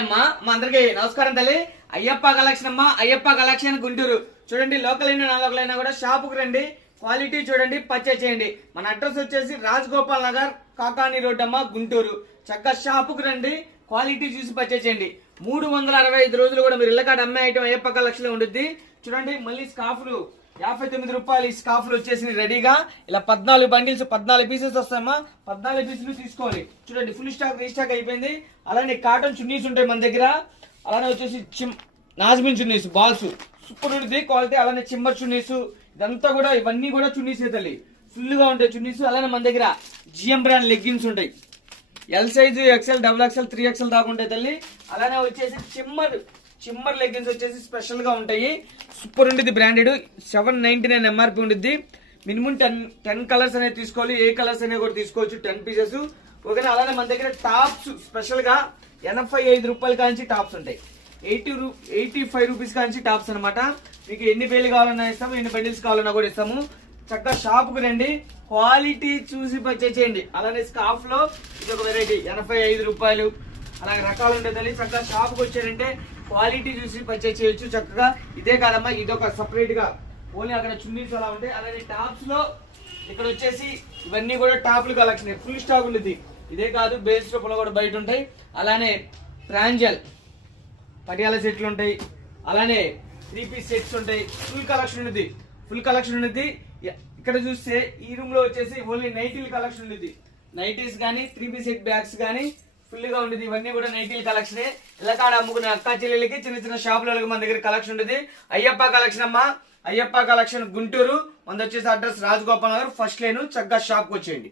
అమ్మా మా అందరికి నమస్కారం తల్లి. అయ్యప్ప కలెక్షన్ అమ్మా, అయ్యప్ప కలెక్షన్ గుంటూరు. చూడండి, లోకల్ అయినా నాన్ లోకల్ అయినా కూడా షాపుకు రండి, క్వాలిటీ చూడండి, పర్చేజ్ చేయండి. మన అడ్రస్ వచ్చేసి రాజగోపాల్ నగర్, కాకాని రోడ్ అమ్మా, గుంటూరు. చక్కగా షాపుకు రండి, క్వాలిటీ చూసి పర్చేజ్ చేయండి. 365 రోజులు కూడా మీరు ఇళ్ళకాడ అమ్మే ఐటమ్ అయ్యప్ప కలెక్షన్ లో ఉంటుంది. చూడండి, మళ్ళీ స్కాఫ్లు 59 రూపాయలు. ఈ స్కాఫ్లు వచ్చేసి రెడీగా ఇలా 14 బండిల్స్, 14 పీసెస్ వస్తాయమ్మా. 14 పీసులు తీసుకోవాలి. చూడండి, ఫుల్ స్టాక్ రీస్టాక్ అయిపోయింది. అలానే కాటన్ చున్నీస్ ఉంటాయి మన దగ్గర. అలానే వచ్చేసి నాజ్మిన్ చున్నీస్ బాల్స్ సూపర్ ఉంటుంది క్వాలిటీ. అలానే చిమ్మర్ చున్నీస్, ఇదంతా కూడా ఇవన్నీ కూడా చున్నీస్ తల్లి, ఫుల్ గా ఉంటాయి చున్నీస్. అలానే మన దగ్గర జిఎం బ్రాండ్ లెగ్గిన్స్ ఉంటాయి. L size, XL, double XL, 3XL దాకా ఉంటాయి తల్లి. అలానే వచ్చేసి చిమ్మర్ లెగ్గిన్స్ వచ్చేసి స్పెషల్ గా ఉంటాయి. సూపర్ ఉంటుంది, బ్రాండెడ్. 799 ఎంఆర్పి ఉంటుంది. మినిమం 10 కలర్స్ అనేది తీసుకోవాలి. ఏ కలర్స్ అనేవి కూడా తీసుకోవచ్చు, 10 పీసెస్. ఓకేనా. అలానే మన దగ్గర టాప్స్ స్పెషల్ గా 85 రూపాయల కాంచి టాప్స్ ఉంటాయి. 85 రూపీస్ కాంచి టాప్స్ అనమాట. మీకు ఎన్ని పేర్లు కావాలన్నా ఇస్తాము, ఎన్ని బండిల్స్ కావాలన్నా కూడా ఇస్తాము. చక్కగా షాప్ కు రండి, క్వాలిటీ చూసి పర్చేజ్ చేయండి. అలానే స్కార్ఫ్ లో ఇది ఒక వెరైటీ 85 రూపాయలు. అలాగే రకాలు ఉంటాయి తల్లి. చక్కగా షాప్ కు వచ్చారంటే క్వాలిటీ చూసి పర్చేజ్ చేయొచ్చు. చక్కగా ఇదే కాదమ్మా, ఇదొక సపరేట్ గా ఓన్లీ అక్కడ చున్నీస్ అలా ఉంటాయి. అలానే టాప్స్ లో ఇక్కడ వచ్చేసి ఇవన్నీ కూడా టాప్లు కలెక్షన్ ఫుల్ స్టాక్ ఉంటుంది. ఇదే కాదు, బేస్ రూపంలో కూడా బయట ఉంటాయి. అలానే ప్రాంజల్ పటియాల సెట్లు ఉంటాయి. అలానే 3 పీస్ సెట్స్ ఉంటాయి. ఫుల్ కలెక్షన్ ఉంటుంది, ఫుల్ కలెక్షన్ ఉంటుంది. ఇక్కడ చూస్తే ఈ రూమ్ లో వచ్చేసి ఓన్లీ నైటీల్ కలెక్షన్ ఉంటుంది. నైటీస్ కానీ 3 పీస్ సెట్ బ్యాగ్స్ కానీ ఫుల్ గా ఉంటుంది. ఇవన్నీ కూడా నైటీల్ కలెక్షన్. ఇలా కాడ అమ్ముకునే అక్క చెల్లెలకి, చిన్న చిన్న షాపులకి మన దగ్గర కలెక్షన్ ఉంటుంది. అయ్యప్ప కలెక్షన్ అమ్మా, అయ్యప్ప కలెక్షన్ గుంటూరు. మన వచ్చేసి address Rajagopal Nagar, first line. చక్కగా షాప్ కి వచ్చేయండి.